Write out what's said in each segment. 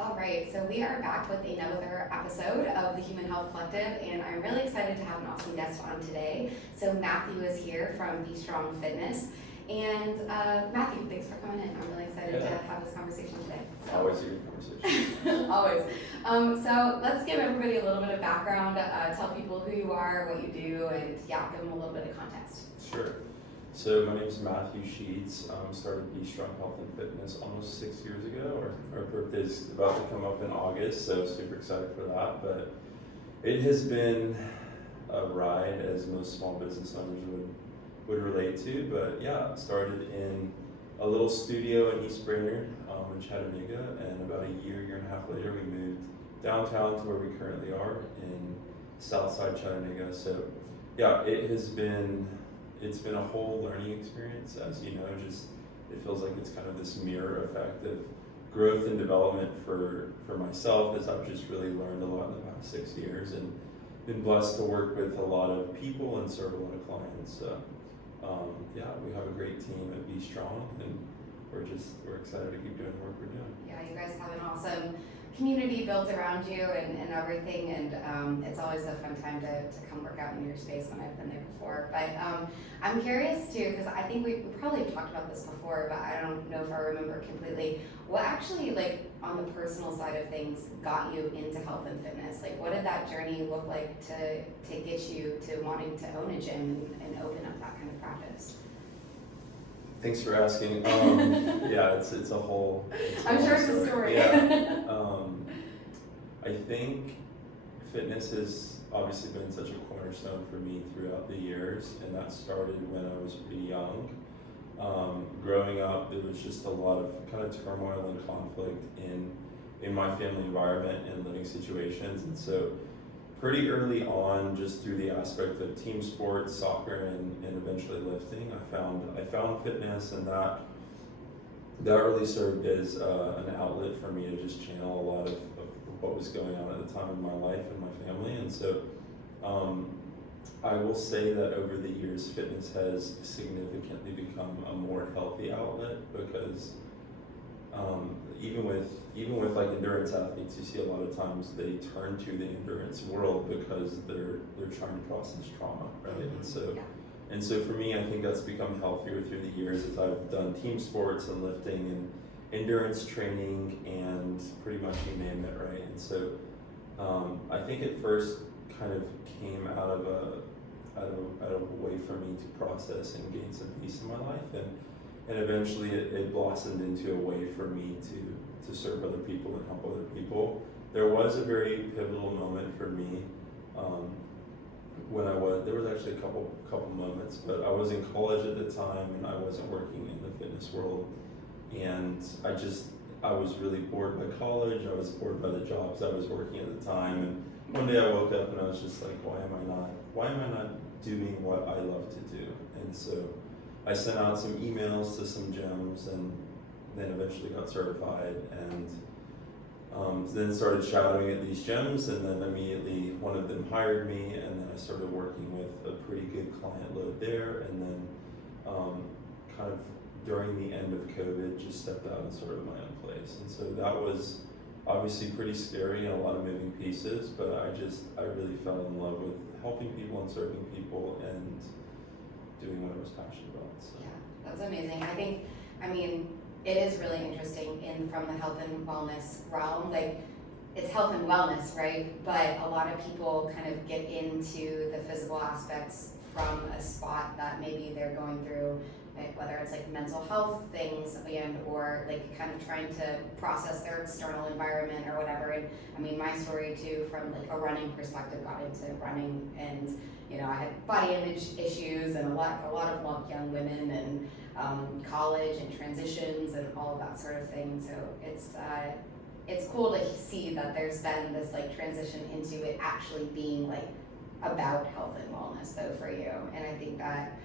All right, so we are back with another episode of the Human Health Collective, and I'm really excited to have an awesome guest on today. So Matthew is here from Be Strong Fitness, and Matthew, thanks for coming in. I'm really excited to have this conversation today. Always a good conversation. Always. So let's give everybody a little bit of background, tell people who you are, what you do, and yeah, give them a little bit of context. Sure. So my name is Matthew Schwartz. Started Be Strong Health and Fitness almost 6 years ago. Our birthday's about to come up in August, so super excited for that. But it has been a ride, as most small business owners would relate to. But yeah, started in a little studio in East Brainerd, in Chattanooga, and about a year and a half later, we moved downtown to where we currently are in Southside Chattanooga. So yeah, it's been a whole learning experience, as you know. Just it feels like it's kind of this mirror effect of growth and development for myself, as I've just really learned a lot in the past 6 years and been blessed to work with a lot of people and serve a lot of clients. So yeah, we have a great team at Be Strong, and we're excited to keep doing the work we're doing. Yeah, you guys have an awesome community built around you and everything, and it's always a fun time to come work out in your space when I've been there before. But I'm curious too, because I think we probably have talked about this before, but I don't know if I remember completely. What actually, like, on the personal side of things, got you into health and fitness? Like, what did that journey look like to get you to wanting to own a gym and open up that kind of practice? Thanks for asking. Yeah, it's a whole. I'm sure it's a story. Yeah. I think fitness has obviously been such a cornerstone for me throughout the years, and that started when I was pretty young. Growing up, there was just a lot of kind of turmoil and conflict in my family environment and living situations, and so pretty early on, just through the aspect of team sports, soccer, and eventually lifting, I found fitness, and that really served as an outlet for me to just channel a lot of what was going on at the time in my life and my family. And so I will say that over the years, fitness has significantly become a more healthy outlet, because even with like endurance athletes, you see a lot of times they turn to the endurance world because they're trying to process trauma, right? And so for me, I think that's become healthier through the years as I've done team sports and lifting and endurance training and pretty much you name it, right? And so I think it first kind of came out of a way for me to process and gain some peace in my life, and eventually it blossomed into a way for me to serve other people and help other people. There was a very pivotal moment for me when there was actually a couple moments, but I was in college at the time and I wasn't working in the fitness world, and I was really bored by college. I was bored by the jobs I was working at the time, and one day I woke up and I was just like, why am I not doing what I love to do? And so I sent out some emails to some gyms, and then eventually got certified, and then started shadowing at these gyms, and then immediately one of them hired me, and then I started working with a pretty good client load there, and then kind of during the end of COVID, just stepped out and started my own place. And so that was obviously pretty scary and a lot of moving pieces, but I really fell in love with helping people and serving people and doing what I was passionate about. So. Yeah, that's amazing. I mean, it is really interesting from the health and wellness realm. Like, it's health and wellness, right? But a lot of people kind of get into the physical aspects from a spot that maybe they're going through, like, whether it's like mental health things or like kind of trying to process their external environment or whatever. And I mean, my story too, from like a running perspective, got into running, and I had body image issues and a lot of young women, and college and transitions and all of that sort of thing. So it's cool to see that there's been this like transition into it actually being like about health and wellness though for you. And I think that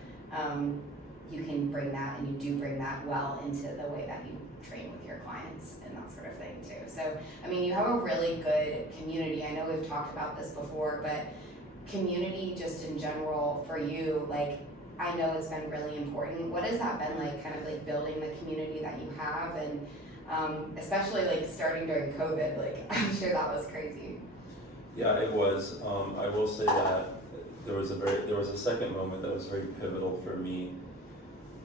you can bring that, and you do bring that well into the way that you train with your clients and that sort of thing too. So, I mean, you have a really good community. I know we've talked about this before, but community just in general for you, like, I know it's been really important. What has that been like, kind of like building the community that you have, and especially like starting during COVID, like I'm sure that was crazy. Yeah, it was. I will say that there was a second moment that was very pivotal for me.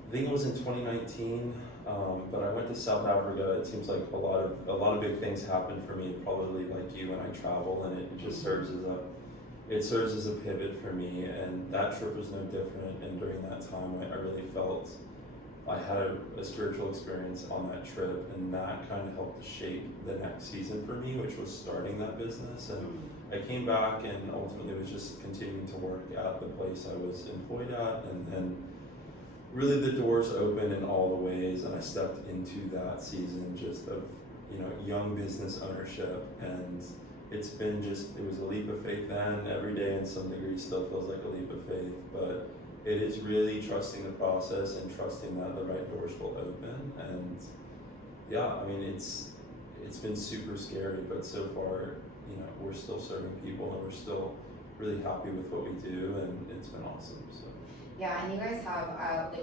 I think it was in 2019, but I went to South Africa. It seems like a lot of big things happened for me, probably like you, when I travel, and it just serves as a pivot for me. And that trip was no different. And during that time, I really felt I had a spiritual experience on that trip, and that kind of helped to shape the next season for me, which was starting that business. And I came back and ultimately was just continuing to work at the place I was employed at, and then really the doors opened in all the ways, and I stepped into that season just of, young business ownership. And it was a leap of faith then. Every day in some degree still feels like a leap of faith, but it is really trusting the process and trusting that the right doors will open. And yeah, I mean, it's been super scary, but so far, we're still serving people, and we're still really happy with what we do, and it's been awesome. So. Yeah, and you guys have,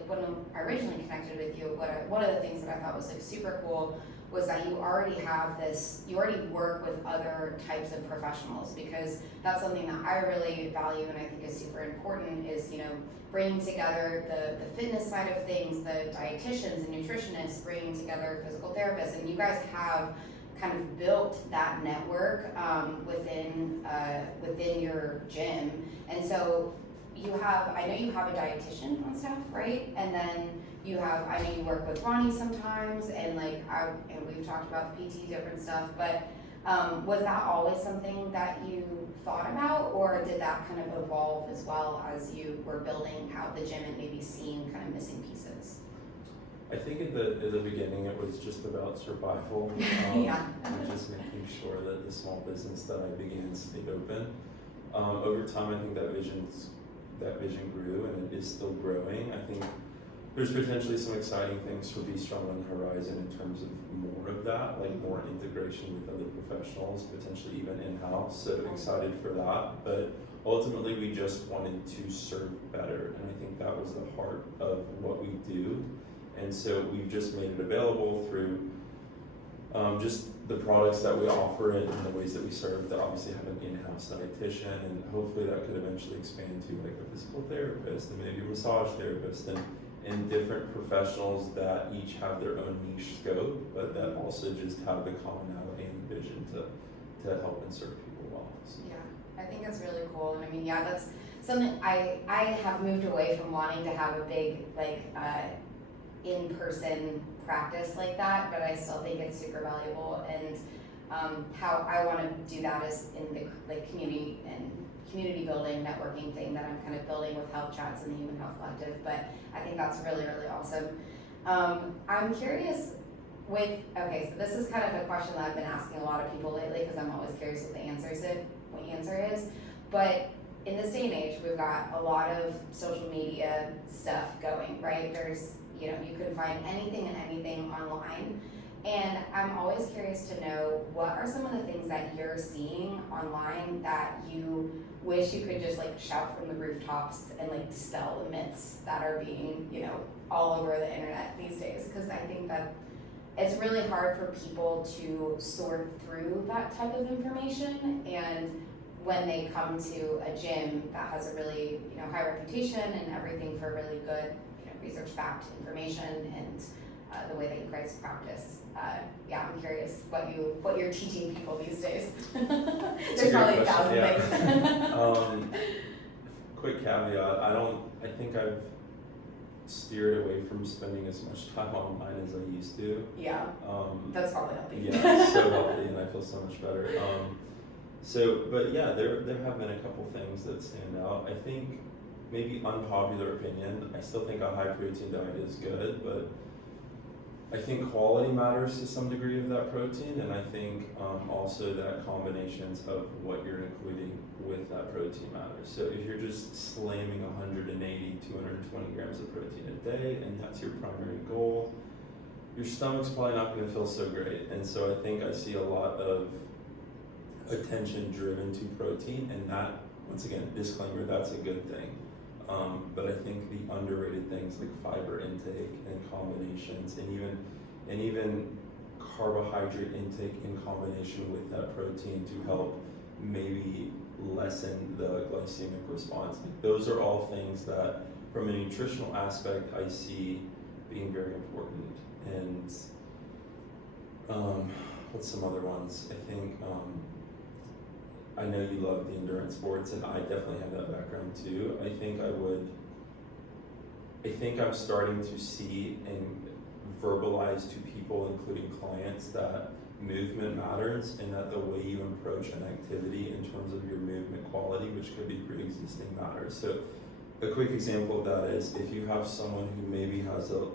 when I originally connected with you, one of the things that I thought was like super cool was that you already work with other types of professionals, because that's something that I really value and I think is super important is, bringing together the fitness side of things, the dietitians and nutritionists, bringing together physical therapists, and you guys have kind of built that network within your gym. And so I know you have a dietitian on staff, right? And then I know you work with Ronnie sometimes, and we've talked about PT, different stuff, but was that always something that you thought about, or did that kind of evolve as well as you were building out the gym and maybe seeing kind of missing pieces? I think at the beginning it was just about survival, Yeah. and just making sure that the small business that I began stayed open. Over time, I think that vision grew, and it is still growing. I think there's potentially some exciting things to be strong on the horizon in terms of more of that, like more integration with other professionals, potentially even in-house. So excited for that. But ultimately, we just wanted to serve better, and I think that was the heart of what we do. And so we've just made it available through just the products that we offer and the ways that we serve, to obviously have an in-house dietitian, and hopefully that could eventually expand to like a physical therapist and maybe a massage therapist, and different professionals that each have their own niche scope, but that also just have the commonality and vision to help and serve people well. So. Yeah, I think that's really cool. And I mean, yeah, that's something I have moved away from wanting to have a big in-person practice like that, but I still think it's super valuable. And how I want to do that is in the community building, networking thing that I'm kind of building with Health Chats and the Human Health Collective. But I think that's really, really awesome. I'm curious so this is kind of a question that I've been asking a lot of people lately, because I'm always curious what the answer is. But in this day and age, we've got a lot of social media stuff going, right? There's, you can find anything and anything online. And I'm always curious to know, what are some of the things that you're seeing online that you wish you could just shout from the rooftops and dispel the myths that are being, all over the internet these days? Because I think that it's really hard for people to sort through that type of information, and when they come to a gym that has a really high reputation and everything for really good research-backed information and the way that you guys practice. I'm curious what you're teaching people these days. There's probably 1,000 things. Quick caveat: I think I've steered away from spending as much time online as I used to. Yeah. That's probably healthy. Yeah, it's so healthy, and I feel so much better. But yeah, there have been a couple things that stand out. I think maybe unpopular opinion, I still think a high protein diet is good, but I think quality matters to some degree of that protein, and I think also that combinations of what you're including with that protein matters. So if you're just slamming 180, 220 grams of protein a day, and that's your primary goal, your stomach's probably not going to feel so great. And so I think I see a lot of attention driven to protein, and that, once again, disclaimer, that's a good thing. But I think the underrated things like fiber intake and combinations, and even carbohydrate intake in combination with that protein to help maybe lessen the glycemic response. Like, those are all things that, from a nutritional aspect, I see being very important. And what's some other ones? I think I know you love the endurance sports, and I definitely have that background too. I think I'm starting to see and verbalize to people, including clients, that movement matters, and that the way you approach an activity in terms of your movement quality, which could be pre-existing, matters. So a quick example of that is if you have someone who maybe has a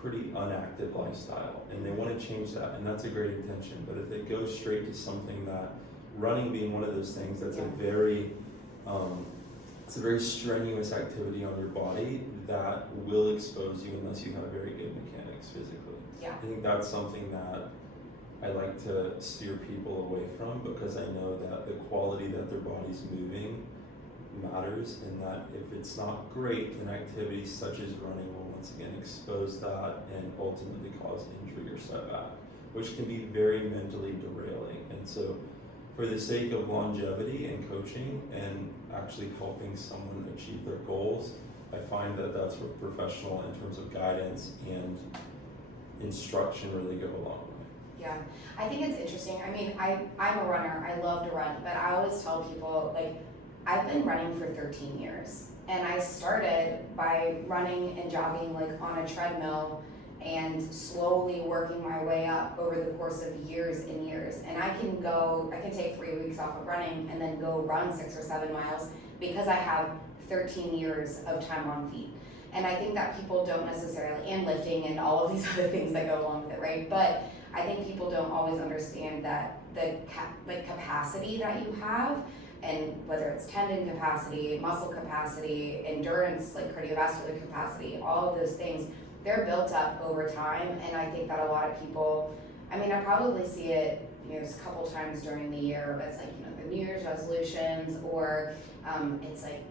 pretty unactive lifestyle and they want to change that, and that's a great intention, but if they go straight to something that, running being one of those things that's a very it's a very strenuous activity on your body that will expose you unless you have very good mechanics physically. Yeah. I think that's something that I like to steer people away from, because I know that the quality that their body's moving matters, and that if it's not great, then activities such as running will once again expose that and ultimately cause injury or setback, which can be very mentally derailing. And so for the sake of longevity and coaching and actually helping someone achieve their goals, I find that that's where professional, in terms of guidance and instruction, really go a long way. Yeah, I think it's interesting. I mean, I'm a runner. I love to run, but I always tell people, like, I've been running for 13 years, and I started by running and jogging like on a treadmill and slowly working my way up over the course of years and years. And I can take 3 weeks off of running and then go run 6 or 7 miles because I have 13 years of time on feet. And I think that people don't necessarily, and lifting and all of these other things that go along with it, right? But I think people don't always understand that the capacity that you have, and whether it's tendon capacity, muscle capacity, endurance, like cardiovascular capacity, all of those things, they're built up over time. And I think that a lot of people, I mean, I probably see it, just a couple times during the year, but it's like, the New Year's resolutions, or it's like,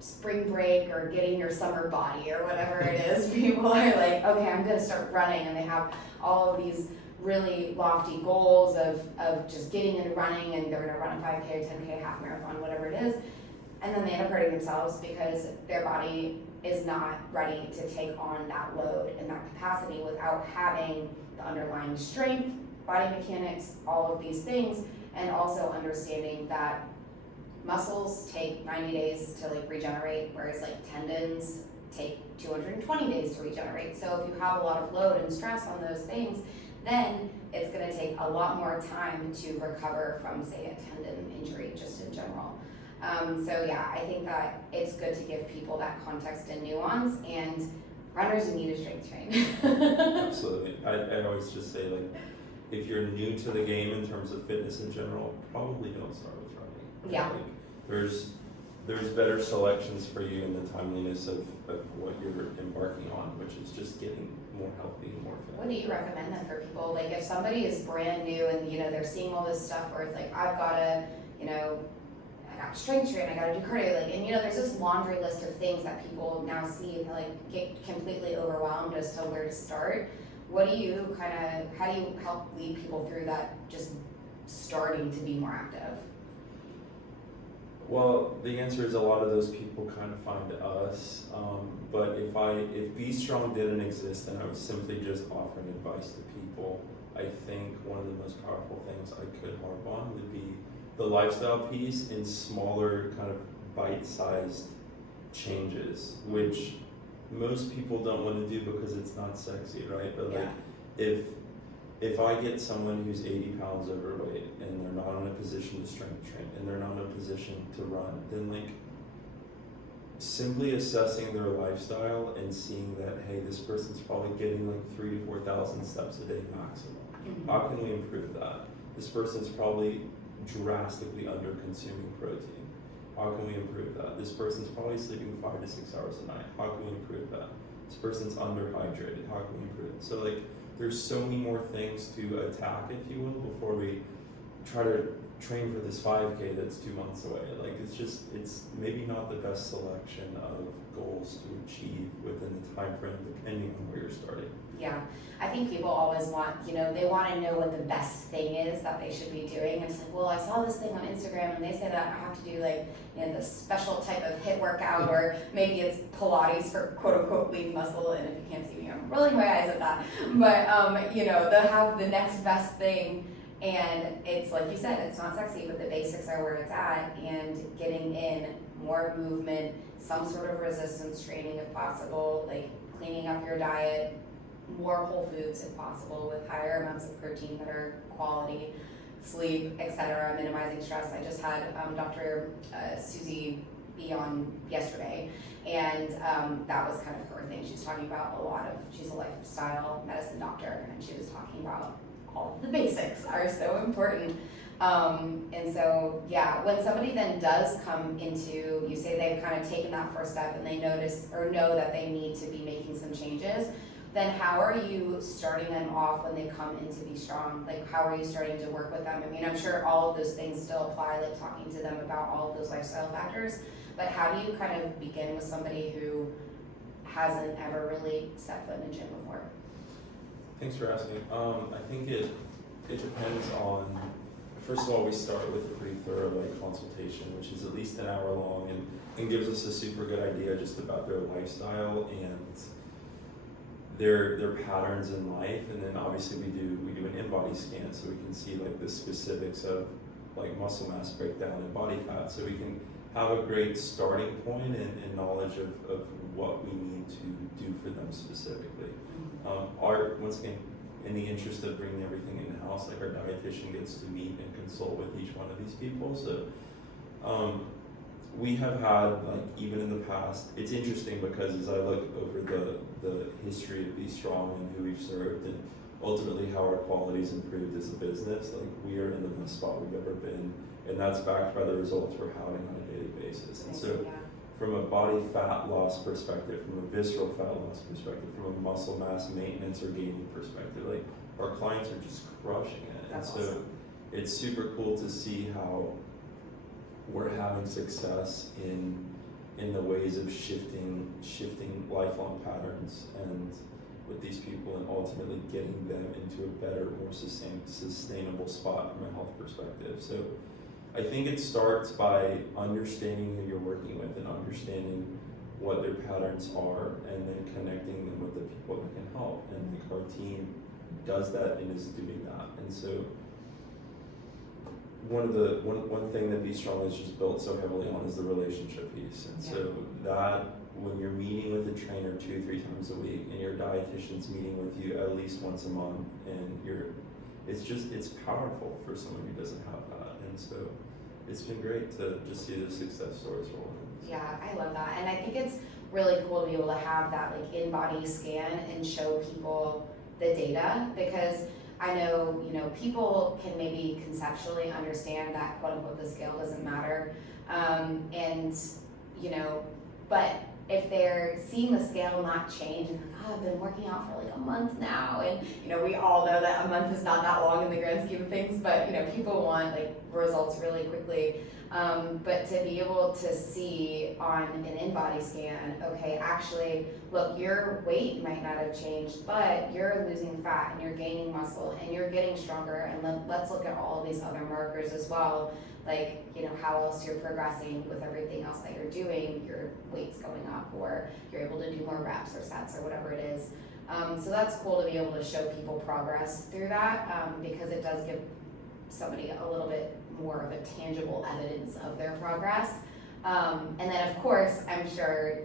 spring break, or getting your summer body, or whatever it is. People are like, okay, I'm gonna start running, and they have all of these really lofty goals of just getting into running, and they're gonna run a 5K, 10K, half marathon, whatever it is. And then they end up hurting themselves because their body is not ready to take on that load and that capacity without having the underlying strength, body mechanics, all of these things, and also understanding that muscles take 90 days to regenerate, whereas tendons take 220 days to regenerate. So if you have a lot of load and stress on those things, then it's going to take a lot more time to recover from, say, a tendon injury, just in general. So yeah, I think that it's good to give people that context and nuance, and runners need to strength train. Absolutely. I always just say, if you're new to the game in terms of fitness in general, probably don't start with running. Yeah. There's better selections for you in the timeliness of what you're embarking on, which is just getting more healthy and more fit. What do you recommend then for people? If somebody is brand new and they're seeing all this stuff where it's I've got to, I got to strength train, I got to do cardio, and there's this laundry list of things that people now see and get completely overwhelmed as to where to start. What do you how do you help lead people through that, just starting to be more active? Well, the answer is a lot of those people kind of find us, but if Be Strong didn't exist, then I was simply just offering advice to people. I think one of the most powerful things I could harp on would be the lifestyle piece in smaller kind of bite-sized changes, which most people don't want to do because it's not sexy, right? But if I get someone who's 80 pounds overweight and they're not in a position to strength train and they're not in a position to run, then simply assessing their lifestyle and seeing that, hey, this person's probably getting 3,000 to 4,000 steps a day maximum. Mm-hmm. How can we improve that? This person's probably drastically under consuming protein. How can we improve that? This person's probably sleeping 5 to 6 hours a night. How can we improve that? This person's underhydrated. How can we improve it? So there's so many more things to attack, if you will, before we try to train for this 5K that's 2 months away. Like it's maybe not the best selection of goals to achieve within the time frame depending on where you're starting. Yeah, I think people always want, they want to know what the best thing is that they should be doing. And it's like, well, I saw this thing on Instagram and they say that I have to do this special type of HIIT workout, or maybe it's Pilates for quote unquote lean muscle. And if you can't see me, I'm rolling my eyes at that. But, they'll have the next best thing. And it's like you said, it's not sexy, but the basics are where it's at, and getting in more movement, some sort of resistance training if possible, like cleaning up your diet, more whole foods if possible with higher amounts of protein that are quality, sleep, etc., minimizing stress. I just had Dr. Susie be on yesterday, and that was kind of her thing. She's talking about she's a lifestyle medicine doctor, and she was talking about all of the basics are so important. And so, yeah, when somebody then does come into, you say they've kind of taken that first step and they notice or know that they need to be making some changes, then how are you starting them off when they come in to be strong? Like, how are you starting to work with them? I mean, I'm sure all of those things still apply, like talking to them about all of those lifestyle factors, but how do you kind of begin with somebody who hasn't ever really set foot in a gym before? Thanks for asking. I think it depends on, first of all, we start with a pretty thorough consultation, which is at least an hour long, and gives us a super good idea just about their lifestyle and their patterns in life. And then obviously we do an in-body scan, so we can see the specifics of muscle mass breakdown and body fat, so we can have a great starting point and knowledge of what we need to do for them specifically. Once again, in the interest of bringing everything in-house, our dietitian gets to meet and consult with each one of these people. So we have had, even in the past, it's interesting because as I look over the history of Be Strong and who we've served and ultimately how our quality's improved as a business, we are in the best spot we've ever been, and that's backed by the results we're having on a daily basis. And so from a body fat loss perspective, from a visceral fat loss perspective, from a muscle mass maintenance or gaining perspective, our clients are just crushing it. That's and so awesome. It's super cool to see how we're having success in the ways of shifting lifelong patterns and with these people, and ultimately getting them into a better, more sustainable spot from a health perspective. So I think it starts by understanding who you're working with and understanding what their patterns are, and then connecting them with the people that can help. And our team does that and is doing that. And so one thing that Be Strong is just built so heavily on is the relationship piece. And so that when you're meeting with a trainer 2-3 times a week, and your dietitian's meeting with you at least once a month, and it's powerful for someone who doesn't have that. And so it's been great to just see the success stories roll in. Yeah, I love that. And I think it's really cool to be able to have that in-body scan and show people the data, because I know, people can maybe conceptually understand that quote unquote the scale doesn't matter. But if they're seeing the scale not change and I've been working out for a month now, and we all know that a month is not that long in the grand scheme of things, but people want results really quickly. But to be able to see on an in-body scan, okay, actually, look, your weight might not have changed, but you're losing fat and you're gaining muscle and you're getting stronger, and let's look at all of these other markers as well, how else you're progressing with everything else that you're doing, your weight's going up, or you're able to do more reps or sets or whatever it is. So that's cool to be able to show people progress through that, because it does give somebody a little bit more of a tangible evidence of their progress. And then of course, I'm sure,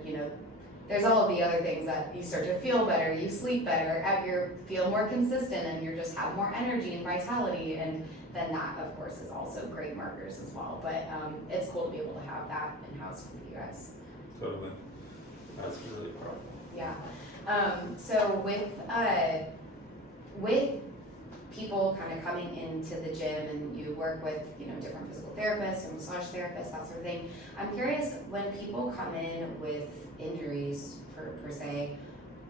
there's all of the other things that you start to feel better, you sleep better, you feel more consistent, and you just have more energy and vitality, and then that of course is also great markers as well. But it's cool to be able to have that in-house with you guys. Totally. That's really powerful. Yeah. So with people kind of coming into the gym, and you work with different physical therapists and massage therapists, that sort of thing, I'm curious, when people come in with injuries per se,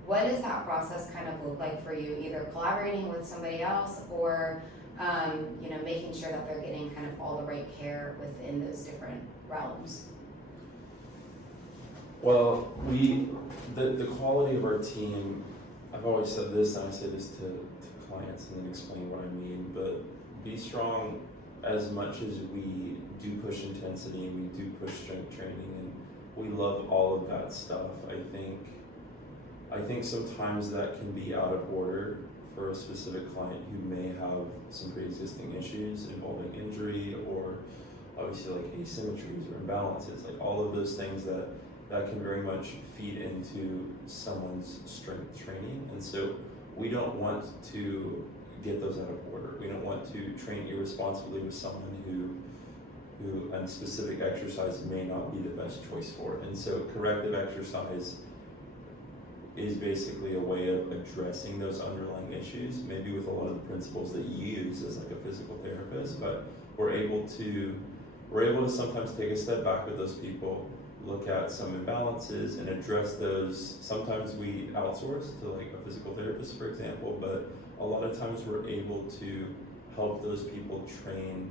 what does that process kind of look like for you, either collaborating with somebody else or you know, making sure that they're getting kind of all the right care within those different realms. Well, the quality of our team, I've always said this, and I say this to clients and then explain what I mean, but be strong as much as we do push intensity and we do push strength training, and we love all of that stuff. I think sometimes that can be out of order for a specific client who may have some pre-existing issues involving injury or obviously like asymmetries or imbalances, like all of those things that can very much feed into someone's strength training. And so we don't want to get those out of order. We don't want to train irresponsibly with someone who a specific exercise may not be the best choice for it. And so corrective exercise is basically a way of addressing those underlying issues, maybe with a lot of the principles that you use as like a physical therapist, but we're able to sometimes take a step back with those people, look at some imbalances and address those. Sometimes we outsource to like a physical therapist, for example, but a lot of times we're able to help those people train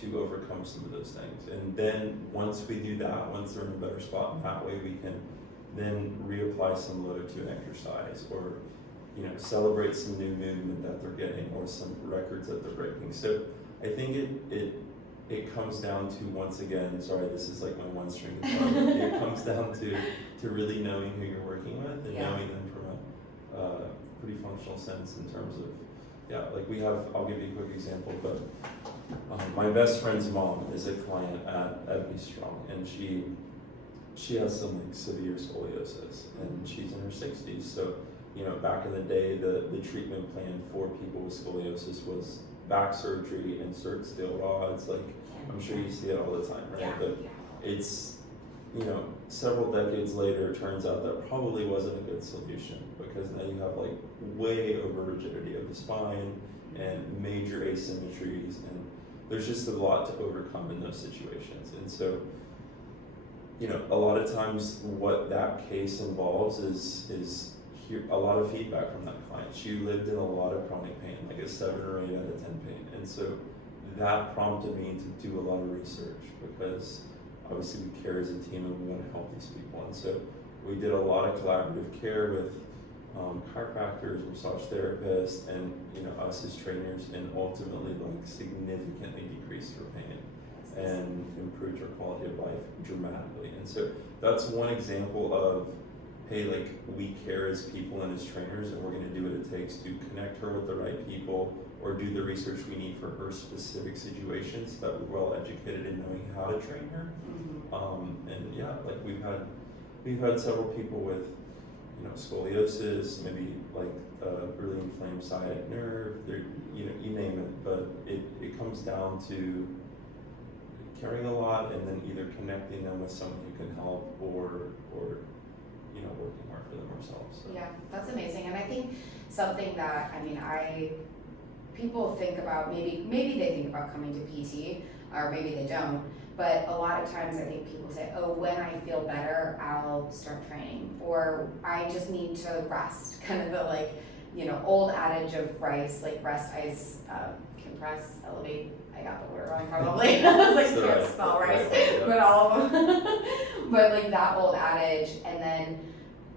to overcome some of those things. And then once we do that, once they're in a better spot, and that way we can then reapply some load to an exercise, or you know, celebrate some new movement that they're getting or some records that they're breaking. So I think it comes down to, once again, sorry, this is like my one string guitar, it comes down to really knowing who you're working with and knowing them from a pretty functional sense in terms of, like we have, I'll give you a quick example, but my best friend's mom is a client at Libby Schwartz, and she has some like severe scoliosis, and she's in her 60s. So, you know, back in the day, the treatment plan for people with scoliosis was back surgery, insert steel rods. Like, I'm sure you see it all the time, right? Yeah. But it's, you know, several decades later, it turns out that probably wasn't a good solution, because now you have like way over rigidity of the spine and major asymmetries, and there's just a lot to overcome in those situations. And so, you know, a lot of times what that case involves is a lot of feedback from that client. She lived in a lot of chronic pain, like a 7 or 8 out of 10 pain. And so that prompted me to do a lot of research, because obviously we care as a team and we want to help these people. And so we did a lot of collaborative care with chiropractors, massage therapists, and you know, us as trainers, and ultimately like significantly decreased her pain and improved her quality of life dramatically. And so that's one example of, hey, like we care as people and as trainers, and we're going to do what it takes to connect her with the right people, or do the research we need for her specific situations, so that we're well educated in knowing how to train her. And yeah, like we've had several people with, you know, scoliosis, maybe like really inflamed sciatic nerve, you know, you name it. But it comes down to caring a lot, and then either connecting them with someone who can help, or you know, working hard for them ourselves. So. Yeah, that's amazing. And I think something that, I mean, people think about, maybe they think about coming to PT, or maybe they don't, but a lot of times I think people say, oh, when I feel better, I'll start training, or I just need to rest, kind of the like, you know, old adage of rice, like rest, ice, compress, elevate. I got the word wrong probably. I was like, can't spell rice, but all of them. But like that old adage, and then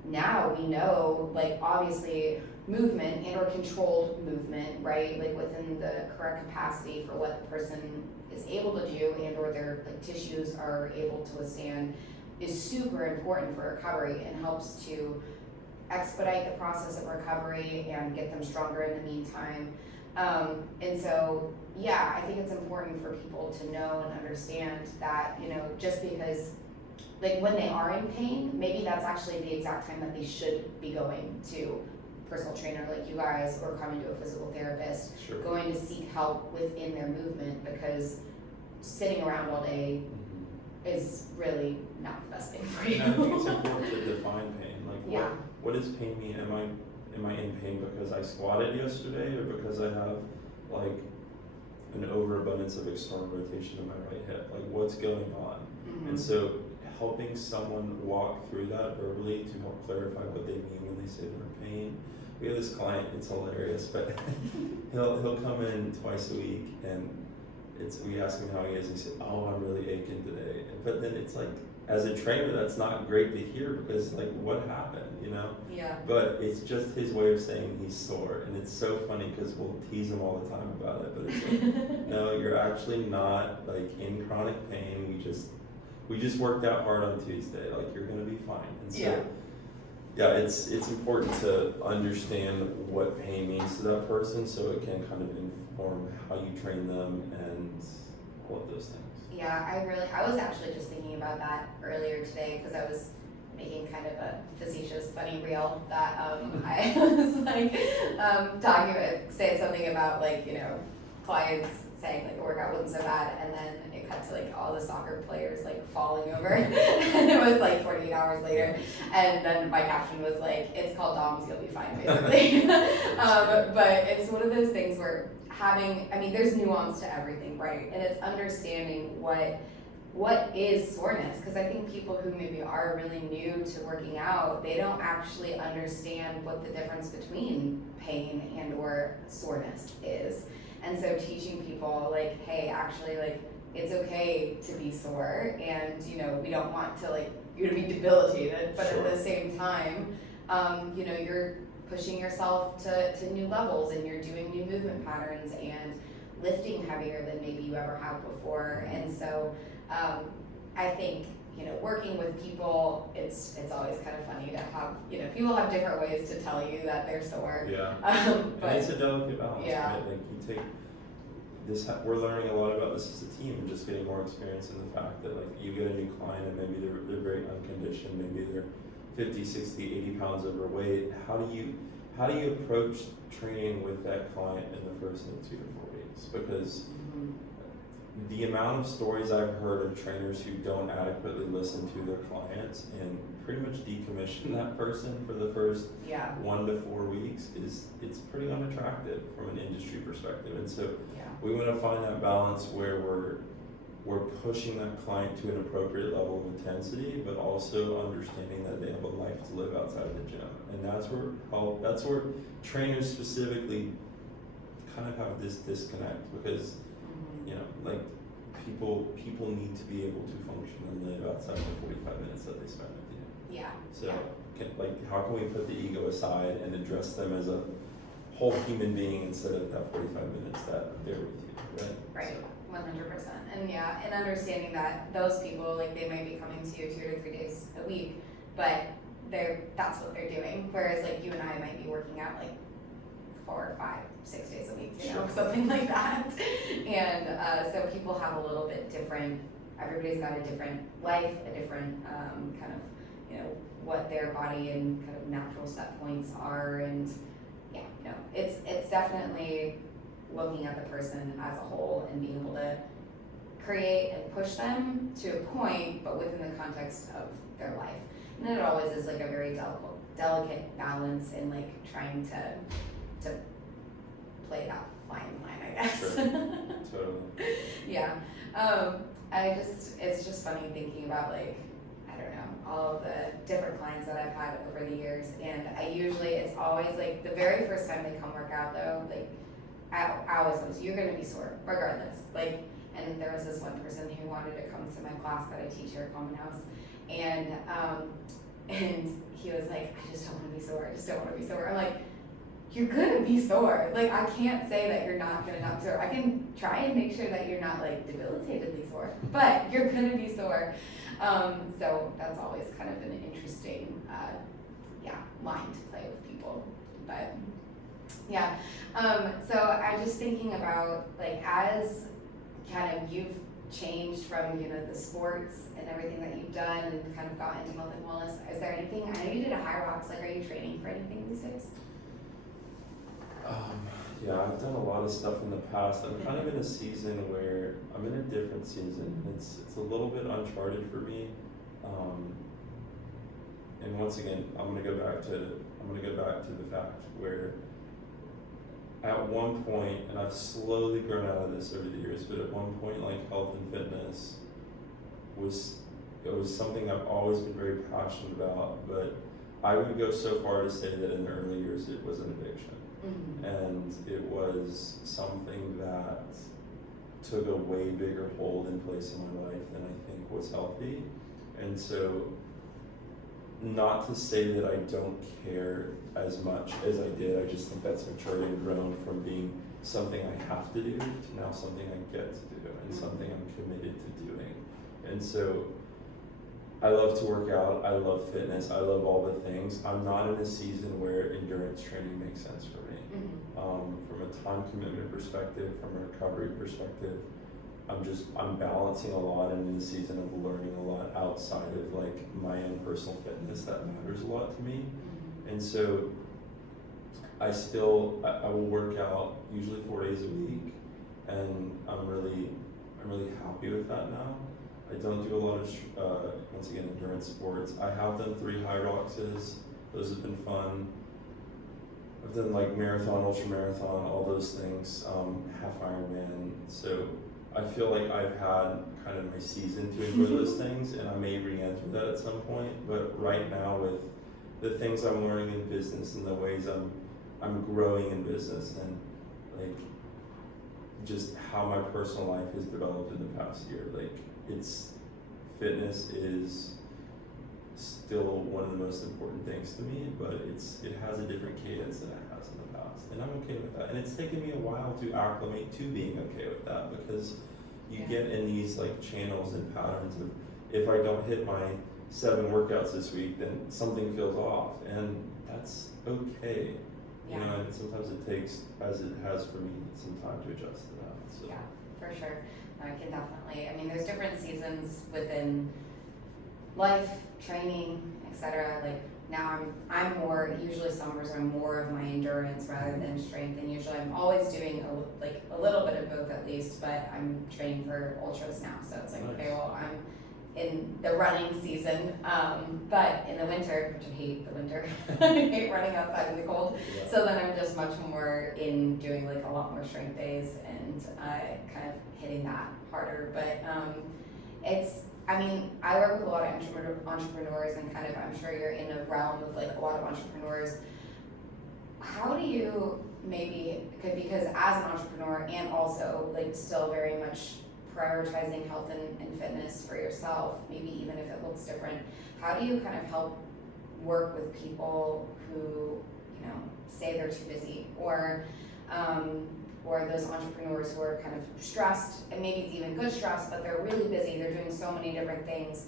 now we know, like obviously movement and or controlled movement, right? Like within the correct capacity for what the person is able to do and or their like tissues are able to withstand is super important for recovery, and helps to expedite the process of recovery and get them stronger in the meantime. And so, yeah, I think it's important for people to know and understand that, you know, just because, like when they are in pain, maybe that's actually the exact time that they should be going to a personal trainer like you guys, or coming to a physical therapist, Sure. going to seek help within their movement, because sitting around all day is really not the best thing for you. And I think it's important to define pain. Like, Yeah. what does pain mean? Am I in pain because I squatted yesterday, or because I have like an overabundance of external rotation in my right hip? Like, what's going on? And so helping someone walk through that verbally to help clarify what they mean when they say they're in pain, we have this client, it's hilarious, but he'll come in twice a week, and we ask him how he is, and he said, oh, I'm really aching today. But then it's like, as a trainer, that's not great to hear, because like, what happened, you know? Yeah. But it's just his way of saying he's sore, and it's so funny because we'll tease him all the time about it, but it's like, no, you're actually not like in chronic pain. We just worked out hard on Tuesday. Like, you're gonna be fine. And so, yeah, it's important to understand what pain means to that person, so it can kind of inform how you train them and all of those things. Yeah, I was actually just thinking about that earlier today, because I was making kind of a facetious, funny reel that I was like saying something about, like, you know, clients saying like the workout wasn't so bad, and then it cut to like all the soccer players like falling over, and it was like 48 hours later, and then my caption was like, it's called DOMS, you'll be fine, basically. But it's one of those things where there's nuance to everything, right? And it's understanding what is soreness, because I think people who maybe are really new to working out, they don't actually understand what the difference between pain and or soreness is. And so teaching people like, hey, actually, like, it's okay to be sore, and, you know, we don't want to like you to be debilitated, but Sure. at the same time, you know, you're pushing yourself to new levels, and you're doing new movement patterns and lifting heavier than maybe you ever have before. And so I think, you know, working with people, it's always kind of funny to have, you know, people have different ways to tell you that they're sore. Yeah. But and it's a delicate balance, yeah. right? Like, you take this, we're learning a lot about this as a team, and just getting more experience in the fact that, like, you get a new client and maybe they're very unconditioned, maybe they're 50, 60, 80 pounds overweight. How do you approach training with that client in the first 2 to 4 weeks? Because the amount of stories I've heard of trainers who don't adequately listen to their clients and pretty much decommission that person for the first 1 to 4 weeks it's pretty unattractive from an industry perspective. And so we want to find that balance where we're pushing that client to an appropriate level of intensity, but also understanding that they have a life to live outside of the gym. And that's where trainers specifically kind of have this disconnect, because you know, like, people need to be able to function and live outside of the 45 minutes that they spend with you. Yeah. So, how can we put the ego aside and address them as a whole human being instead of that 45 minutes that they're with you, right? Right. 100%. And understanding that those people, like, they might be coming to you 2 to 3 days a week, but that's what they're doing. Whereas, like, you and I might be working out like 4 or 5, 6 days a week, you know, something like that. And so people have a little bit different, everybody's got a different life, a different kind of, you know, what their body and kind of natural set points are. And yeah, you know, it's definitely looking at the person as a whole and being able to create and push them to a point, but within the context of their life. And then it always is like a very delicate balance in like trying to play that fine line, I guess. Sure. Totally. Yeah. It's just funny thinking about, like, I don't know, all of the different clients that I've had over the years. And it's always like the very first time they come work out though, like, I always was, you're gonna be sore regardless. Like, and there was this one person who wanted to come to my class that I teach here at Common House. And he was like, I just don't wanna be sore. I just don't wanna be sore. I'm like, you're gonna be sore. Like, I can't say that you're not gonna not be sore. I can try and make sure that you're not like debilitatedly sore, but you're gonna be sore. So that's always kind of an interesting, line to play with people. But yeah, so I'm just thinking about, like, as kind of you've changed from, you know, the sports and everything that you've done and kind of got into health and wellness, is there anything, I know you did a High Rocks, like, are you training for anything these days? Yeah, I've done a lot of stuff in the past. I'm kind of in a season where I'm in a different season. It's a little bit uncharted for me. And once again, I'm gonna go back to the fact where at one point, and I've slowly grown out of this over the years, but at one point, like, health and fitness was something I've always been very passionate about, but I would go so far to say that in the early years it was an addiction. Mm-hmm. And it was something that took a way bigger hold in place in my life than I think was healthy. And so, not to say that I don't care as much as I did, I just think that's matured and grown from being something I have to do to now something I get to do and something I'm committed to doing. And so, I love to work out, I love fitness, I love all the things. I'm not in a season where endurance training makes sense for me. From a time commitment perspective, from a recovery perspective, I'm balancing a lot and in the season of learning a lot outside of like my own personal fitness that matters a lot to me. And so I will work out usually 4 days a week, and I'm really happy with that now. I don't do a lot of once again endurance sports. I have done 3 high roxes. Those have been fun. I've done like marathon, ultra marathon, all those things, half Ironman. So I feel like I've had kind of my season to enjoy those things, and I may re-enter that at some point. But right now, with the things I'm learning in business and the ways I'm growing in business, and like just how my personal life has developed in the past year, like fitness is still one of the most important things to me, but it has a different cadence than it has in the past, and I'm okay with that. And it's taken me a while to acclimate to being okay with that, because you get in these like channels and patterns of, if I don't hit my 7 workouts this week, then something feels off, and that's okay. You know, and sometimes it takes, as it has for me, some time to adjust to that. So. Yeah, for sure. I can definitely, I mean, there's different seasons within life, training, etc. Like now I'm more, usually summers are more of my endurance rather than strength, and usually I'm always doing a little bit of both at least, but I'm training for ultras now, so it's like, nice. Okay, well, I'm in the running season, but in the winter, which I hate the winter, I hate running outside in the cold, so then I'm just much more in doing like a lot more strength days and kind of hitting that harder, but I mean, I work with a lot of entrepreneurs, and kind of, I'm sure you're in a realm of like a lot of entrepreneurs. How do you because as an entrepreneur and also like still very much prioritizing health and fitness for yourself, maybe even if it looks different, how do you kind of help work with people who, say they're too busy, or those entrepreneurs who are kind of stressed, and maybe it's even good stress, but they're really busy, they're doing so many different things,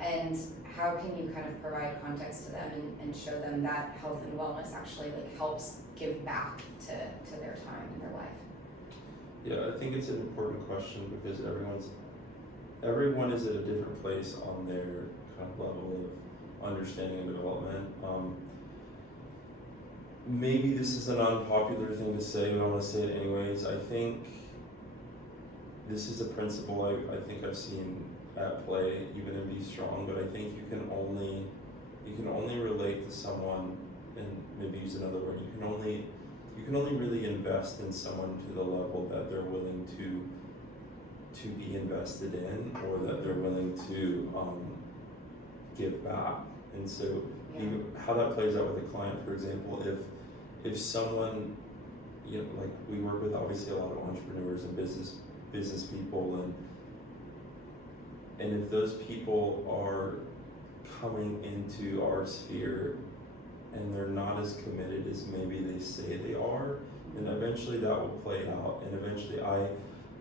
and how can you kind of provide context to them and show them that health and wellness actually like helps give back to their time and their life? Yeah, I think it's an important question, because everyone is at a different place on their kind of level of understanding and development. Maybe this is an unpopular thing to say, but I'm going to say it anyways. I think this is a principle I think I've seen at play even in Be Strong, but I think you can only relate to someone, and maybe use another word, you can only really invest in someone to the level that they're willing to be invested in, or that they're willing to give back. And so how that plays out with a client, for example, if someone, like we work with obviously a lot of entrepreneurs and business people, and if those people are coming into our sphere and they're not as committed as maybe they say they are, then eventually that will play out, and eventually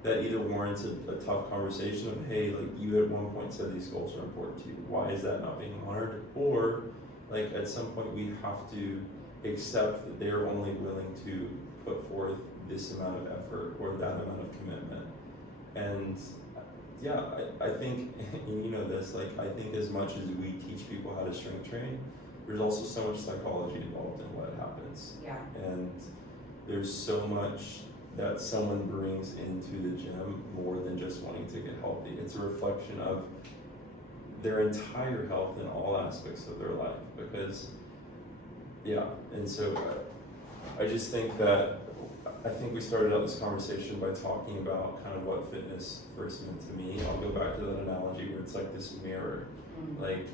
that either warrants a tough conversation of, hey, like you at one point said these goals are important to you, why is that not being honored? Or like at some point we have to accept that they're only willing to put forth this amount of effort or that amount of commitment. And yeah, I think, and you know this, like I think as much as we teach people how to strength train, there's also so much psychology involved in what happens. Yeah. And there's so much that someone brings into the gym more than just wanting to get healthy. It's a reflection of their entire health in all aspects of their life, because and so I just think that, I think we started out this conversation by talking about kind of what fitness first meant to me. I'll go back to that analogy where it's like this mirror. Like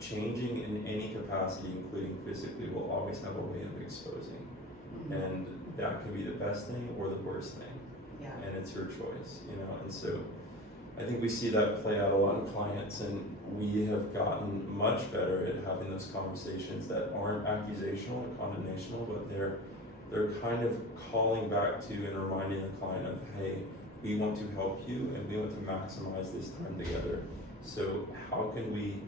changing in any capacity, including physically, will always have a way of exposing. And that can be the best thing or the worst thing. Yeah. And it's your choice, you know. And so I think we see that play out a lot in clients, and we have gotten much better at having those conversations that aren't accusational or condemnational, but they're kind of calling back to and reminding the client of, hey, we want to help you and we want to maximize this time together. So how can we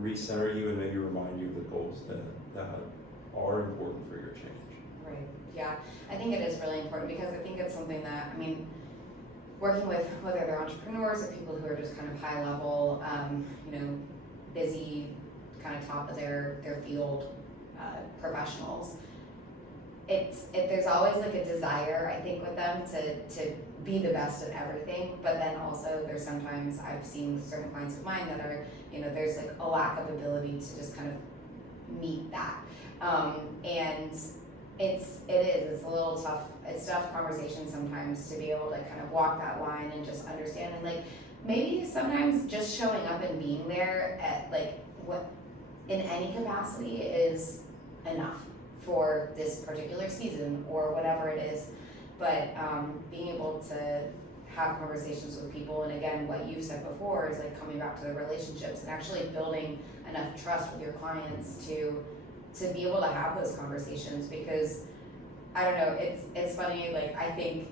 recenter you and maybe remind you of the goals that are important for your change? Right. Yeah. I think it is really important because I think it's something that, I mean, working with whether they're entrepreneurs or people who are just kind of high level, busy, kind of top of their field professionals, there's always like a desire, I think, with them to be the best at everything, but then also there's sometimes I've seen certain clients of mine that are, there's like a lack of ability to just kind of meet that. And it's a little tough. It's tough conversation sometimes to be able to kind of walk that line and just understand, and like maybe sometimes just showing up and being there at like what in any capacity is enough for this particular season or whatever it is. But being able to have conversations with people, and again, what you've said before is like coming back to the relationships and actually building enough trust with your clients to be able to have those conversations. Because I don't know, it's funny, like I think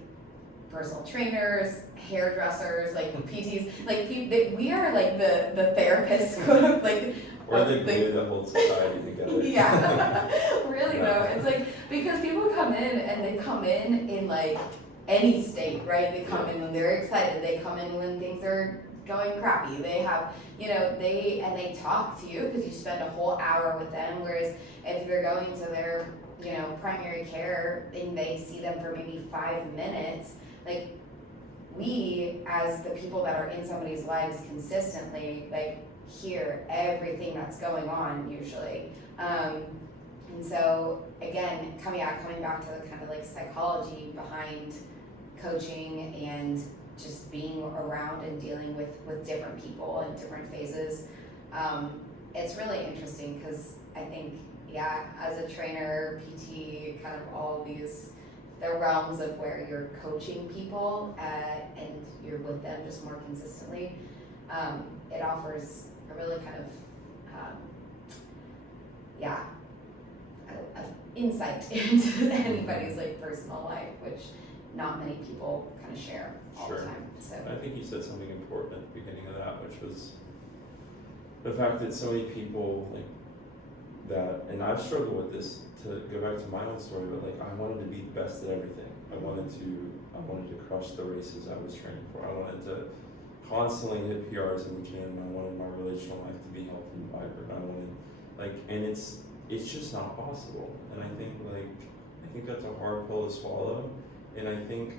personal trainers, hairdressers, like PTs, like we are like the therapists, like or the glue that holds society together. Yeah, really though, it's like because people come in and they come in like any state, right? They come in when they're excited. They come in when things are going crappy. They have, they talk to you because you spend a whole hour with them. Whereas if you're going to their, primary care and they see them for maybe 5 minutes, like we, as the people that are in somebody's lives consistently, like hear everything that's going on usually. And so again, coming back to the kind of like psychology behind coaching and just being around and dealing with different people in different phases. It's really interesting because I think, as a trainer, PT, kind of all the realms of where you're coaching people and you're with them just more consistently, it offers a really kind of, insight into anybody's like personal life, which not many people kind of share all the time. So I think you said something important at the beginning of that, which was the fact that so many people like that, and I've struggled with this, to go back to my own story, but like I wanted to be the best at everything. I wanted to crush the races I was training for. I wanted to constantly hit PRs in the gym. I wanted my relational life to be healthy and vibrant. I wanted and it's just not possible. And I think that's a hard pill to swallow. And I think,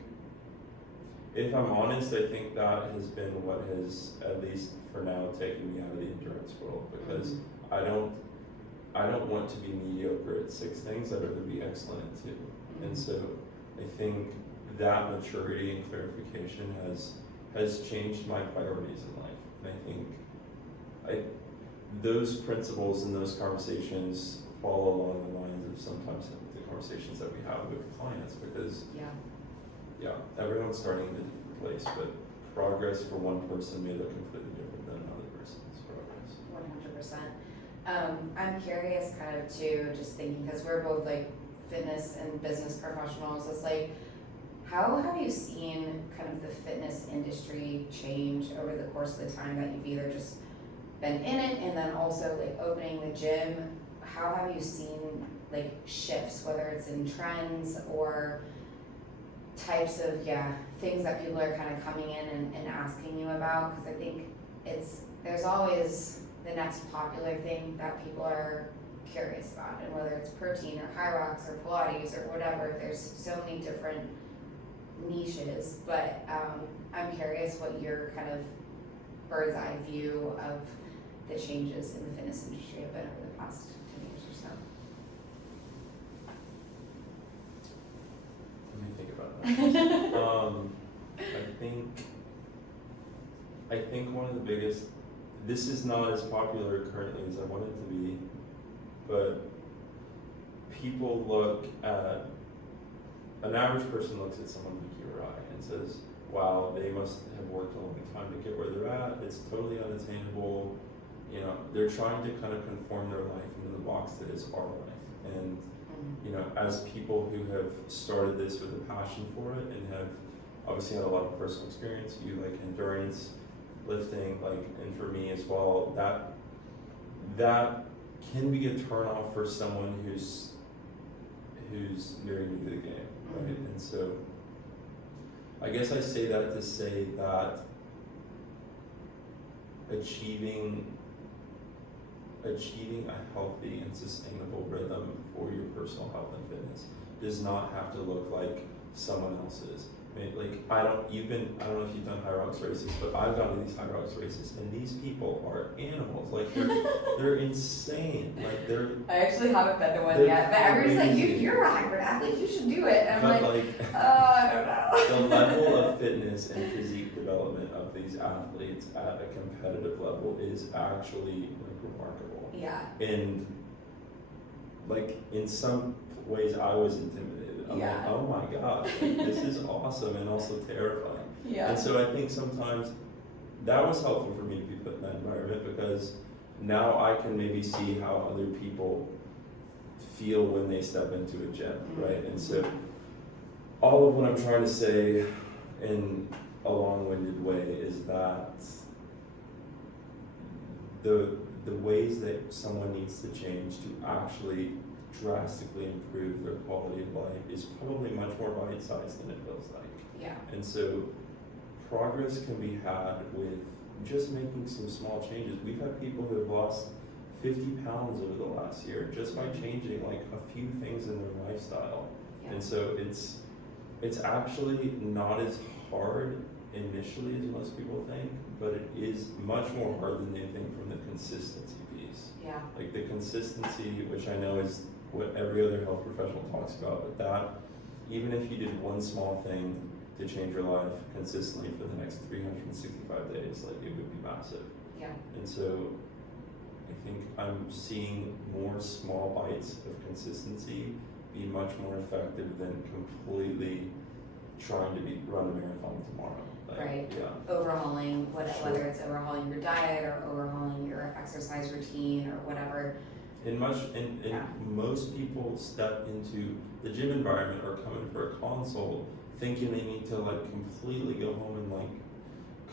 if I'm honest, I think that has been what has, at least for now, taken me out of the endurance world, because I don't want to be mediocre at 6 things. I'd rather be excellent at 2. And so I think that maturity and clarification has changed my priorities in life. And I think those principles and those conversations follow along the lines of sometimes the conversations that we have with clients, because everyone's starting in a different place, but progress for one person may look completely different than another person's progress. 100%. I'm curious kind of too, just thinking, because we're both like fitness and business professionals, it's like, how have you seen kind of the fitness industry change over the course of the time that you've either just been in it and then also like opening the gym? How have you seen like shifts, whether it's in trends or types of things that people are kind of coming in and asking you about? Because I think there's always the next popular thing that people are curious about, and whether it's protein or high rocks or Pilates or whatever, there's so many different niches. But I'm curious what your kind of bird's eye view of the changes in the fitness industry have been over the past 10 years or so. Let me think about that. I think one of the biggest this is not as popular currently as I want it to be, but people look at, an average person looks at someone like you or I and says, wow, they must have worked a long time to get where they're at, it's totally unattainable. You know, they're trying to kind of conform their life into the box that is our life. And, you know, as people who have started this with a passion for it and have obviously had a lot of personal experience, you like endurance, lifting, like, and for me as well, that can be a turn off for someone who's very new to the game, right? And so I guess I say that to say that achieving a healthy and sustainable rhythm for your personal health and fitness does not have to look like someone else's. I mean, like, I don't know if you've done high rocks races, but I've gone to these high rocks races, and these people are animals. Like, they're insane. Like, I actually haven't been to one yet, but everybody's like, you're a hybrid athlete, you should do it. And I'm like, I don't know. The level of fitness and physique development of these athletes at a competitive level is actually like remarkable. Yeah. And like in some ways, I was intimidated. I'm like, oh my gosh, like, this is awesome and also terrifying. Yeah. And so I think sometimes that was helpful for me to be put in that environment, because now I can maybe see how other people feel when they step into a gym, right? And so all of what I'm trying to say in a long-winded way is that the ways that someone needs to change to actually drastically improve their quality of life is probably much more bite-sized than it feels like. Yeah. And so progress can be had with just making some small changes. We've had people who have lost 50 pounds over the last year just by changing like a few things in their lifestyle. Yeah. And so it's actually not as hard initially as most people think, but it is much more hard than they think from the consistency piece. Yeah. Like the consistency, which I know is what every other health professional talks about, but that, even if you did one small thing to change your life consistently for the next 365 days, like it would be massive. Yeah. And so I think I'm seeing more small bites of consistency be much more effective than completely trying to run a marathon tomorrow. Like, right. Yeah. Overhauling, whether it's overhauling your diet or overhauling your exercise routine or whatever. And most people step into the gym environment or come in for a consult thinking they need to like completely go home and like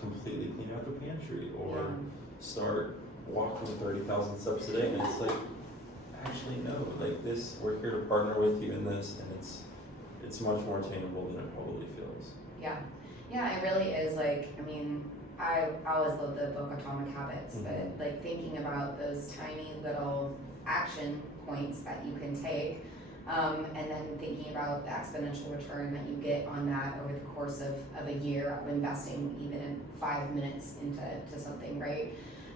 completely clean out the pantry or start walking 30,000 steps a day. And it's like, actually no, like this, we're here to partner with you in this, and it's much more attainable than it probably feels. Yeah. Yeah, it really is. Like, I mean, I always love the book Atomic Habits, but like thinking about those tiny little action points that you can take, and then thinking about the exponential return that you get on that over the course of a year of investing even in 5 minutes into something, right?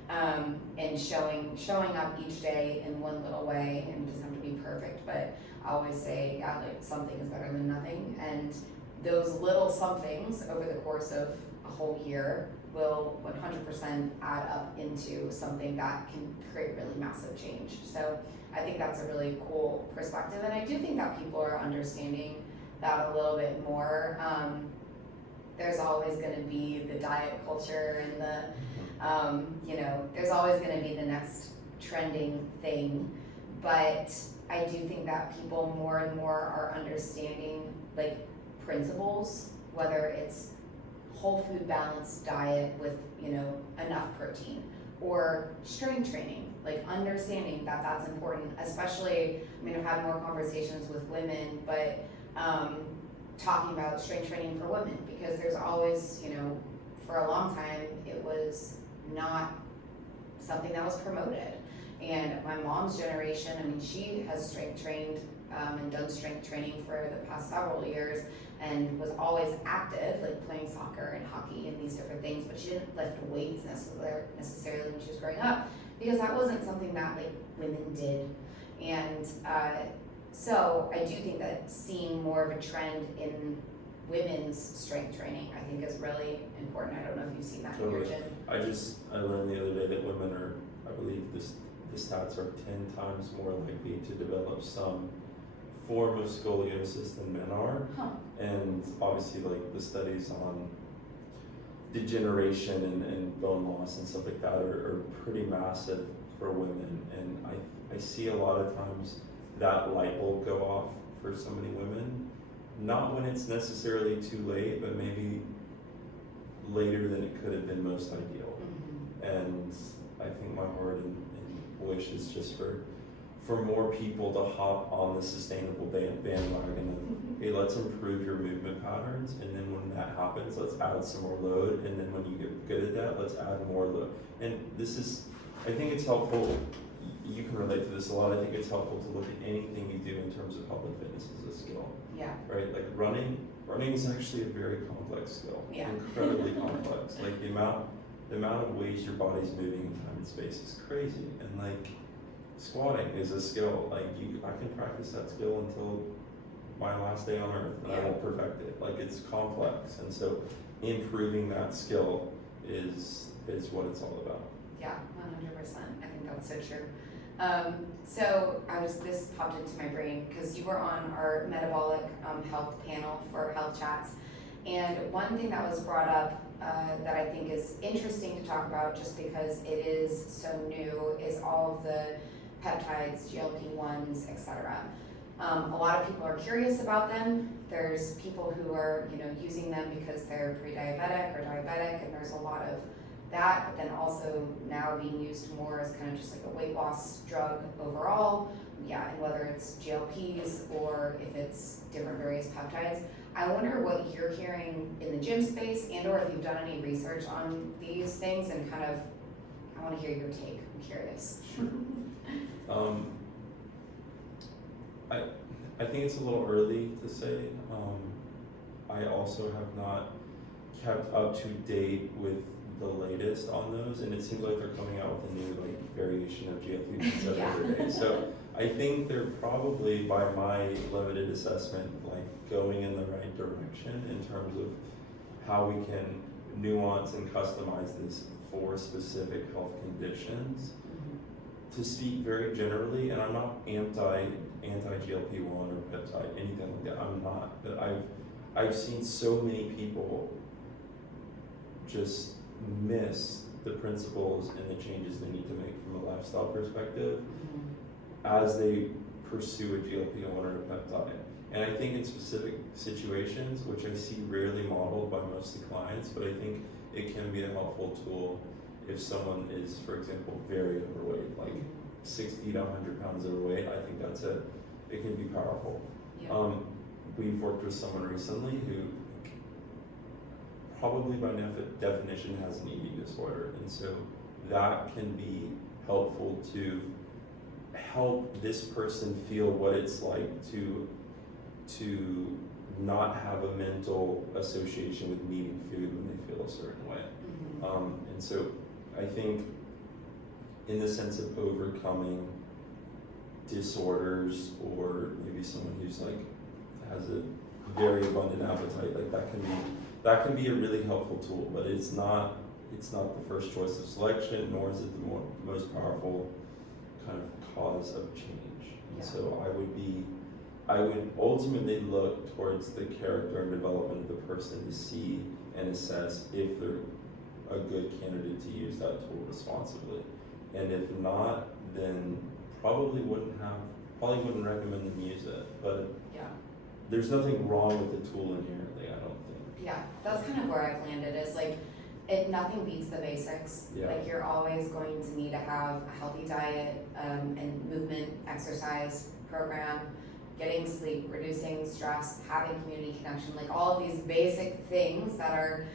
And showing up each day in one little way, and it doesn't have to be perfect, but I always say, yeah, like something is better than nothing, and those little somethings over the course of a whole year will 100% add up into something that can create really massive change. So I think that's a really cool perspective, and I do think that people are understanding that a little bit more. There's always going to be the diet culture and there's always going to be the next trending thing, but I do think that people more and more are understanding like principles, whether it's whole food balanced diet with enough protein, or strength training, like understanding that that's important. Especially, I mean, I've had more conversations with women, but talking about strength training for women, because there's always, for a long time it was not something that was promoted. And my mom's generation, I mean, she has strength trained and done strength training for the past several years, and was always active, like playing soccer and hockey and these different things, but she didn't lift weights necessarily when she was growing up, because that wasn't something that like women did. And so I do think that seeing more of a trend in women's strength training, I think is really important. I don't know if you've seen that in your Totally. gym. I learned the other day that women are, I believe the stats are 10 times more likely to develop some form of scoliosis than men are. Huh. And obviously like the studies on degeneration and bone loss and stuff like that are pretty massive for women. And I see a lot of times that light bulb go off for so many women, not when it's necessarily too late, but maybe later than it could have been most ideal. Mm-hmm. And I think my heart and wish is just for more people to hop on the sustainable bandwagon of, hey, let's improve your movement patterns, and then when that happens, let's add some more load, and then when you get good at that, let's add more load. And this is, I think it's helpful, you can relate to this a lot, I think it's helpful to look at anything you do in terms of health and fitness as a skill. Yeah. Right, like running is actually a very complex skill. Yeah. Incredibly complex. Like the amount of ways your body's moving in time and space is crazy. And like squatting is a skill. Like I can practice that skill until my last day on earth, and I won't perfect it. Like it's complex, and so improving that skill is what it's all about. Yeah, 100%. I think that's so true. So this popped into my brain because you were on our metabolic health panel for Health Chats, and one thing that was brought up that I think is interesting to talk about just because it is so new is all of the peptides, GLP-1s, etc. A lot of people are curious about them. There's people who are using them because they're pre-diabetic or diabetic, and there's a lot of that, but then also now being used more as kind of just like a weight loss drug overall. Yeah, and whether it's GLPs or if it's different various peptides. I wonder what you're hearing in the gym space and or if you've done any research on these things and kind of, I want to hear your take. I'm curious. Sure. I think it's a little early to say. I also have not kept up to date with the latest on those, and it seems like they're coming out with a new variation of GLP-1s every other day. So I think they're probably, by my limited assessment, going in the right direction in terms of how we can nuance and customize this for specific health conditions. To speak very generally, and I'm not anti-GLP-1 or peptide, anything like that. I'm not, but I've seen so many people just miss the principles and the changes they need to make from a lifestyle perspective as they pursue a GLP-1 or a peptide. And I think in specific situations, which I see rarely modeled by most of the clients, but I think it can be a helpful tool if someone is, for example, very overweight, like 60 to 100 pounds overweight. I think it can be powerful. Yeah. We've worked with someone recently who probably by definition has an eating disorder, and so that can be helpful to help this person feel what it's like to not have a mental association with needing food when they feel a certain way. And so I think in the sense of overcoming disorders, or maybe someone who's has a very abundant appetite, that can be a really helpful tool, but it's not the first choice of selection, nor is it the most powerful kind of cause of change. And so I would ultimately look towards the character and development of the person to see and assess if they're a good candidate to use that tool responsibly. And if not, then probably wouldn't recommend them use it. But there's nothing wrong with the tool inherently, I don't think. Yeah, that's kind of where I've landed is nothing beats the basics. Yeah. You're always going to need to have a healthy diet and movement, exercise program, getting sleep, reducing stress, having community connection, all of these basic things that are,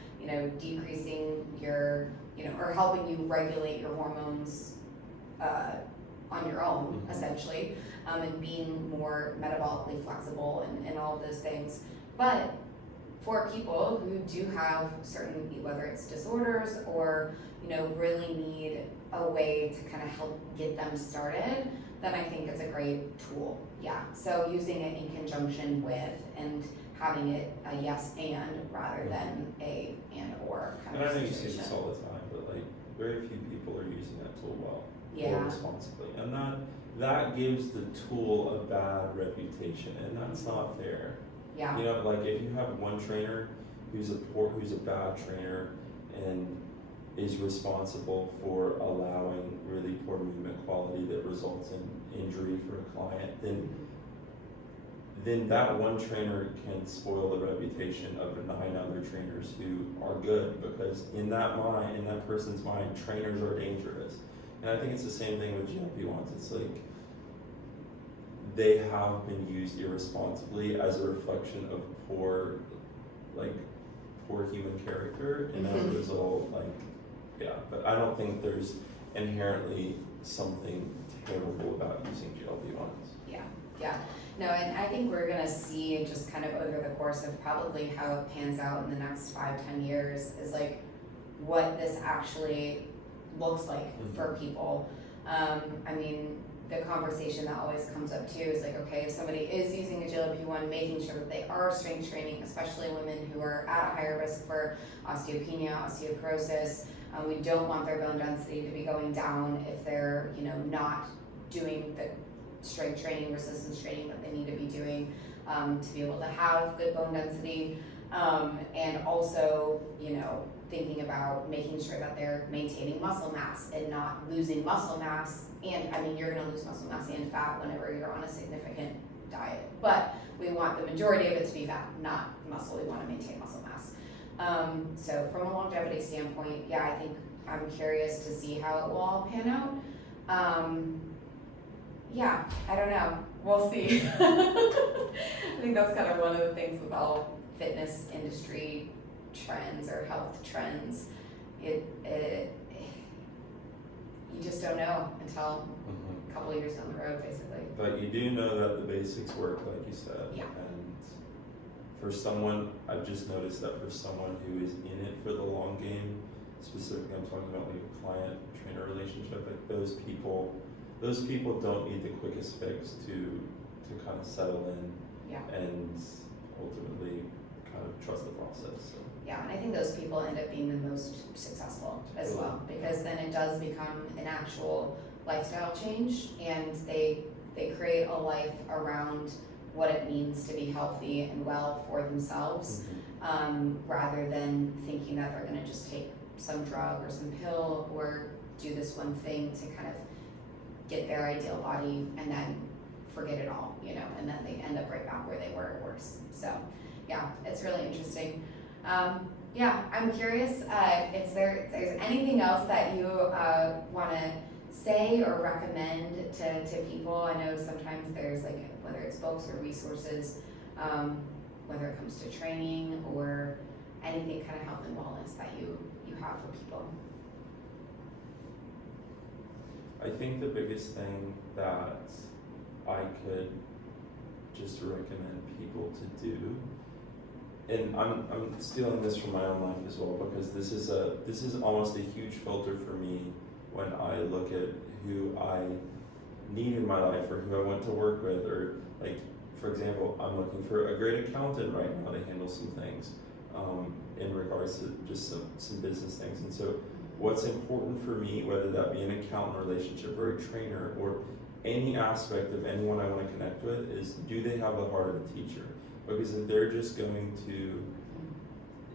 decreasing your, or helping you regulate your hormones on your own, essentially, and being more metabolically flexible and all of those things. But for people who do have certain, whether it's disorders or, really need a way to kind of help get them started, then I think it's a great tool. Yeah, so using it in conjunction with and having it a yes and rather than a and or kind And of I know you situation. see this all the time, but like, very few people are using that tool well Yeah. or responsibly. And that gives the tool a bad reputation, and that's not fair. Yeah. You know, like if you have one trainer who's a bad trainer and is responsible for allowing really poor movement quality that results in injury for a client, then that one trainer can spoil the reputation of the 9 other trainers who are good, because in that person's mind, trainers are dangerous. And I think it's the same thing with GLP-1s. It's like they have been used irresponsibly as a reflection of poor human character, and as a result, but I don't think there's inherently something terrible about using GLP-1s. Yeah. No, and I think we're gonna see just kind of over the course of probably how it pans out in the next 5-10 years is like what this actually looks like for people. I mean, the conversation that always comes up too is like, okay, if somebody is using a GLP-1, making sure that they are strength training, especially women who are at a higher risk for osteopenia, osteoporosis. We don't want their bone density to be going down if they're, not doing the strength training, resistance training that they need to be doing to be able to have good bone density. And also, thinking about making sure that they're maintaining muscle mass and not losing muscle mass. And I mean, you're gonna lose muscle mass and fat whenever you're on a significant diet, but we want the majority of it to be fat, not muscle. We wanna maintain muscle mass. So from a longevity standpoint, I think I'm curious to see how it will all pan out. I don't know. We'll see. I think that's kind of one of the things with all fitness industry trends or health trends. You just don't know until a couple of years down the road, basically. But you do know that the basics work, like you said. Yeah. And for someone, I've just noticed that for someone who is in it for the long game, specifically I'm talking about like a client-trainer relationship, like those people don't need the quickest fix to kind of settle in and ultimately kind of trust the process. So. Yeah, and I think those people end up being the most successful as well, because then it does become an actual lifestyle change, and they create a life around what it means to be healthy and well for themselves, rather than thinking that they're going to just take some drug or some pill or do this one thing to kind of get their ideal body and then forget it all, and then they end up right back where they were, worse. So it's really interesting. I'm curious if there's anything else that you want to say or recommend to people. I know sometimes there's like, whether it's books or resources, whether it comes to training or anything kind of health and wellness that you have for people. I think the biggest thing that I could just recommend people to do, and I'm stealing this from my own life as well, because this is almost a huge filter for me when I look at who I need in my life or who I want to work with, or like, for example, I'm looking for a great accountant right now to handle some things in regards to just some business things. And so what's important for me, whether that be an accountant relationship or a trainer or any aspect of anyone I want to connect with, is do they have the heart of a teacher? Because if they're just going to,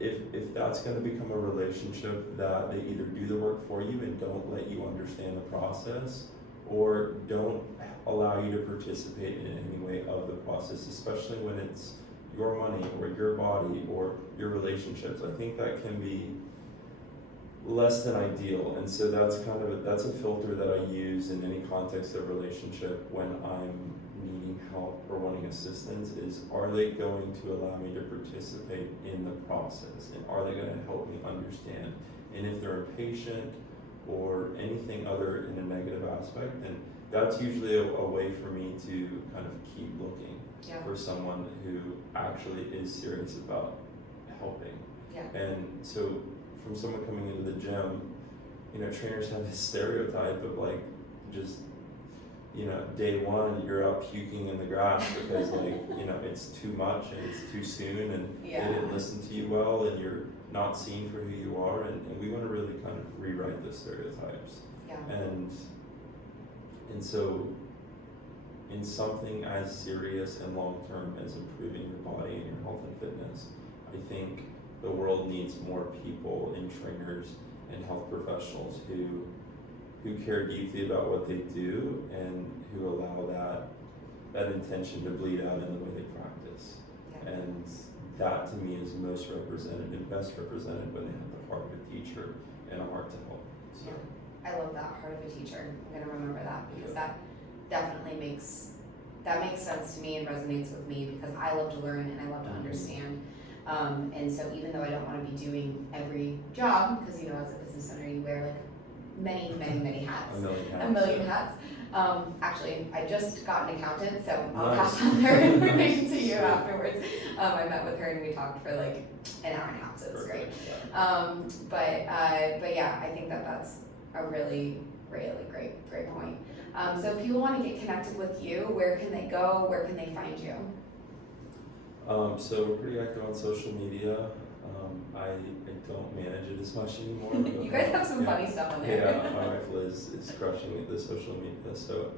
if that's going to become a relationship that they either do the work for you and don't let you understand the process, or don't allow you to participate in any way of the process, especially when it's your money or your body or your relationships, I think that can be less than ideal. And so that's a filter that I use in any context of relationship when I'm needing help or wanting assistance, is are they going to allow me to participate in the process, and are they going to help me understand? And if they're impatient or anything other in a negative aspect, then that's usually a way for me to kind of keep looking for someone who actually is serious about helping. And so from someone coming into the gym, trainers have this stereotype of like just you know, day one, you're out puking in the grass because like, you know, it's too much and it's too soon and Yeah. they didn't listen to you well and you're not seen for who you are, and we want to really kind of rewrite the stereotypes. Yeah. And so in something as serious and long-term as improving your body and your health and fitness, I think the world needs more people and trainers and health professionals who care deeply about what they do and who allow that intention to bleed out in the way they practice. Yeah. And that to me is most represented and best represented when they have the heart of a teacher and a heart to help. So. Yeah. I love that, heart of a teacher. I'm gonna remember that because that definitely makes sense to me and resonates with me because I love to learn and I love to understand. And so even though I don't want to be doing every job, because you know, as a business owner, you wear like many hats. A million hats. Actually, I just got an accountant, so I'll pass on their information to you afterwards. I met with her and we talked for like an hour and a half, so it was great. Yeah. But yeah, I think that's a really great point. So if people want to get connected with you, where can they go? Where can they find you? So we're pretty active on social media. I don't manage it as much anymore. You guys have some funny stuff on there. Yeah, my wife Liz is crushing the social media. So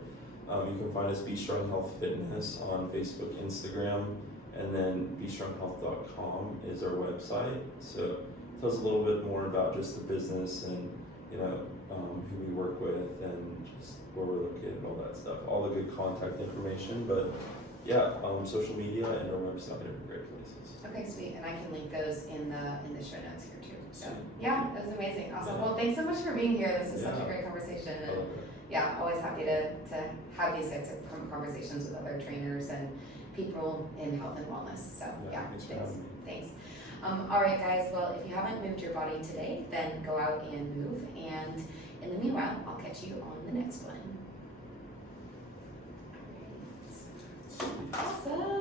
you can find us Be Strong Health Fitness on Facebook, Instagram, and then BeStrongHealth.com is our website. So it tells a little bit more about just the business and you know who we work with and just where we're located, all that stuff, all the good contact information. But yeah, social media and our website are great places. Okay, sweet, and I can link those in the show notes here too. So Sweet. yeah, it was amazing, awesome. Yeah. Well, thanks so much for being here. This is such a Yeah. great conversation, I and love it. yeah, always happy to have these types of conversations with other trainers and people in health and wellness. So yeah, Thanks for having me. thanks. All right, guys. Well, if you haven't moved your body today, then go out and move. And in the meanwhile, I'll catch you on the next one. Sweet. Awesome.